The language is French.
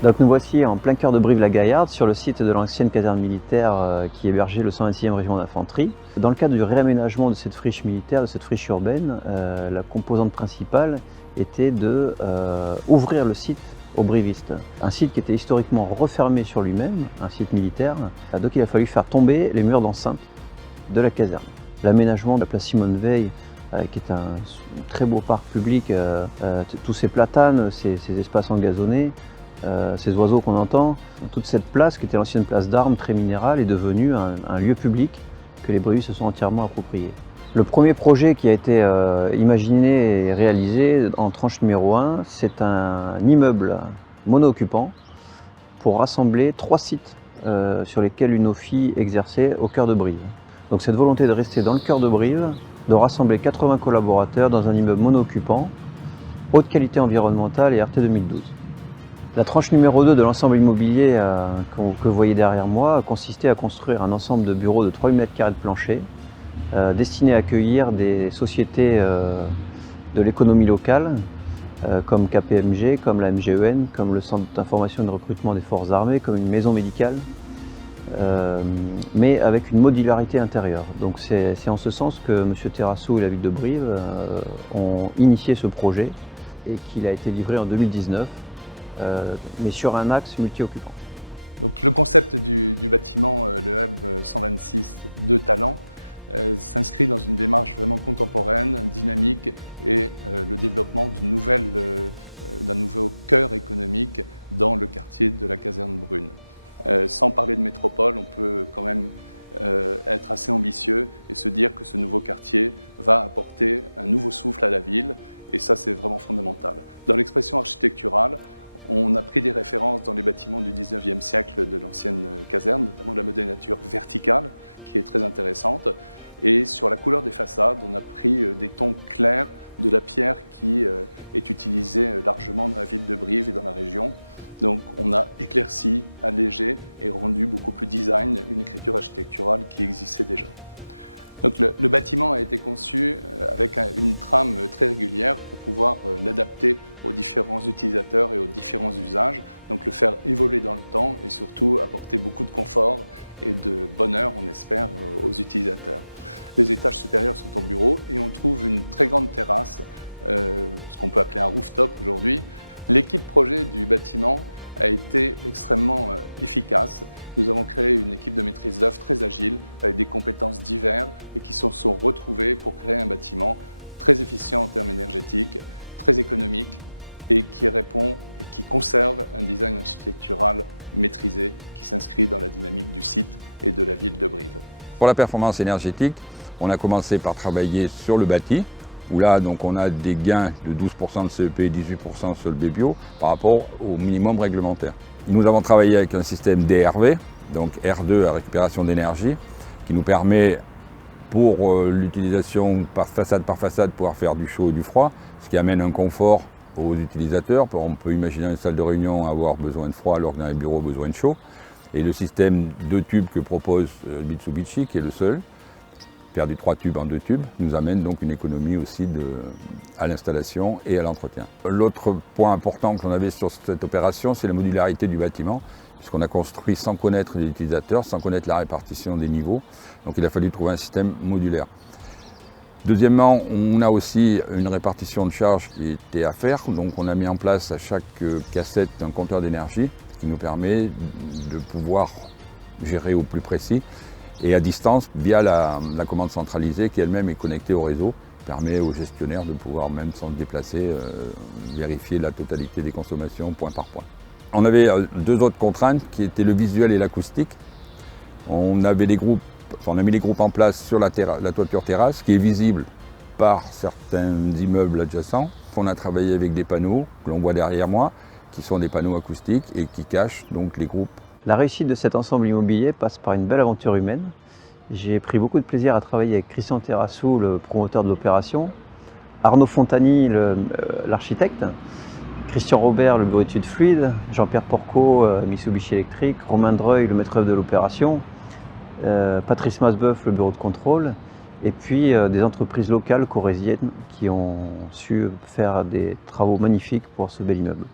Donc nous voici en plein cœur de Brive-la-Gaillarde, sur le site de l'ancienne caserne militaire qui hébergeait le 126e régiment d'infanterie. Dans le cadre du réaménagement de cette friche militaire, de cette friche urbaine, la composante principale était de ouvrir le site aux brivistes. Un site qui était historiquement refermé sur lui-même, un site militaire, donc il a fallu faire tomber les murs d'enceinte de la caserne. L'aménagement de la place Simone Veil, qui est un très beau parc public, tous ces platanes, ces espaces engazonnés, ces oiseaux qu'on entend, toute cette place qui était l'ancienne place d'armes très minérale est devenue un lieu public que les brivistes se sont entièrement appropriés. Le premier projet qui a été imaginé et réalisé en tranche numéro 1, c'est un immeuble mono-occupant pour rassembler 3 sites sur lesquels UNOFI exerçait au cœur de Brive. Donc cette volonté de rester dans le cœur de Brive, de rassembler 80 collaborateurs dans un immeuble mono-occupant, haute qualité environnementale et RT 2012. La tranche numéro 2 de l'ensemble immobilier que vous voyez derrière moi consistait à construire un ensemble de bureaux de 3000 m² de plancher destinés à accueillir des sociétés de l'économie locale comme KPMG, comme la MGEN, comme le Centre d'information et de recrutement des forces armées, comme une maison médicale, mais avec une modularité intérieure. Donc c'est en ce sens que M. Terrassou et la ville de Brive ont initié ce projet et qu'il a été livré en 2019. Mais sur un axe multi-occupant. Donc le concept du bâtiment, le Hub 126 de Talent, s'inscrit dans une démarche vraiment contemporaine, dynamique et le développement d'un nouveau cœur économique dans le quartier de la caserne Brune. Sans parler de métropole, on peut quand même être assez ambitieux et se dire que ce nouveau quartier va apporter un nouveau souffle à la ville, et ça c'est vraiment fondamental. Dans l'expression architecturale, on a pris des références dans les bâtiments du 19e siècle de l'ancienne caserne, notamment de la modénature verticale, qui est très intéressante. Et sur la couleur des façades, on a pris des tons clairs de la pierre qui est utilisée largement dans la ville de Brive et dans la région. Donc on a éclairci, allégé et rendu beaucoup plus design une écriture architecturale qui existait déjà. Donc le bâtiment a été conçu avec une trame très régulière pour pouvoir l'adapter aux différents utilisateurs et aux différents usages, donc le faire évoluer dans le temps et surtout apporter beaucoup de confort et de bonheur, on espère, aux utilisateurs. Les étages supérieurs sont en bureaux et on trouve une très grande terrasse, ce qu'on peut appeler un rooftop aujourd'hui. L'équipe projet du bâtiment a été extrêmement efficace. Nous avons créé une équipe de maîtrise d'œuvre très agile, avec des compétences diverses et qui se sont retrouvées pour créer un bâtiment très efficient en termes énergétiques, très économique et qui répond et qui conserve un design architectural maîtrisé qui s'inscrit dans la dynamique du site et de la ville de Brive. Pour la performance énergétique, on a commencé par travailler sur le bâti, où là donc on a des gains de 12% de CEP et 18% sur le BBio par rapport au minimum réglementaire. Nous avons travaillé avec un système DRV, donc R2 à récupération d'énergie, qui nous permet pour l'utilisation par façade, pouvoir faire du chaud et du froid, ce qui amène un confort aux utilisateurs. On peut imaginer une salle de réunion avoir besoin de froid alors que dans les bureaux besoin de chaud. Et le système 2 tubes que propose Mitsubishi, qui est le seul, faire du 3 tubes en 2 tubes, nous amène donc une économie aussi à l'installation et à l'entretien. L'autre point important que l'on avait sur cette opération, c'est la modularité du bâtiment, puisqu'on a construit sans connaître les utilisateurs, sans connaître la répartition des niveaux. Donc il a fallu trouver un système modulaire. Deuxièmement, on a aussi une répartition de charges qui était à faire. Donc on a mis en place à chaque cassette un compteur d'énergie qui nous permet de pouvoir gérer au plus précis et à distance via la commande centralisée qui elle-même est connectée au réseau, permet aux gestionnaires de pouvoir même sans se déplacer vérifier la totalité des consommations point par point. On avait 2 autres contraintes qui étaient le visuel et l'acoustique. On a mis les groupes en place sur la toiture terrasse qui est visible par certains immeubles adjacents. On a travaillé avec des panneaux que l'on voit derrière moi, qui sont des panneaux acoustiques et qui cachent donc les groupes. La réussite de cet ensemble immobilier passe par une belle aventure humaine. J'ai pris beaucoup de plaisir à travailler avec Christian Terrassou, le promoteur de l'opération, Arnaud Fontani, l'architecte, Christian Robert, le bureau d'études fluides, Jean-Pierre Porco, Mitsubishi Electric, Romain Dreuil, le maître œuvre de l'opération, Patrice Masbeuf, le bureau de contrôle, et puis des entreprises locales corréziennes qui ont su faire des travaux magnifiques pour ce bel immeuble.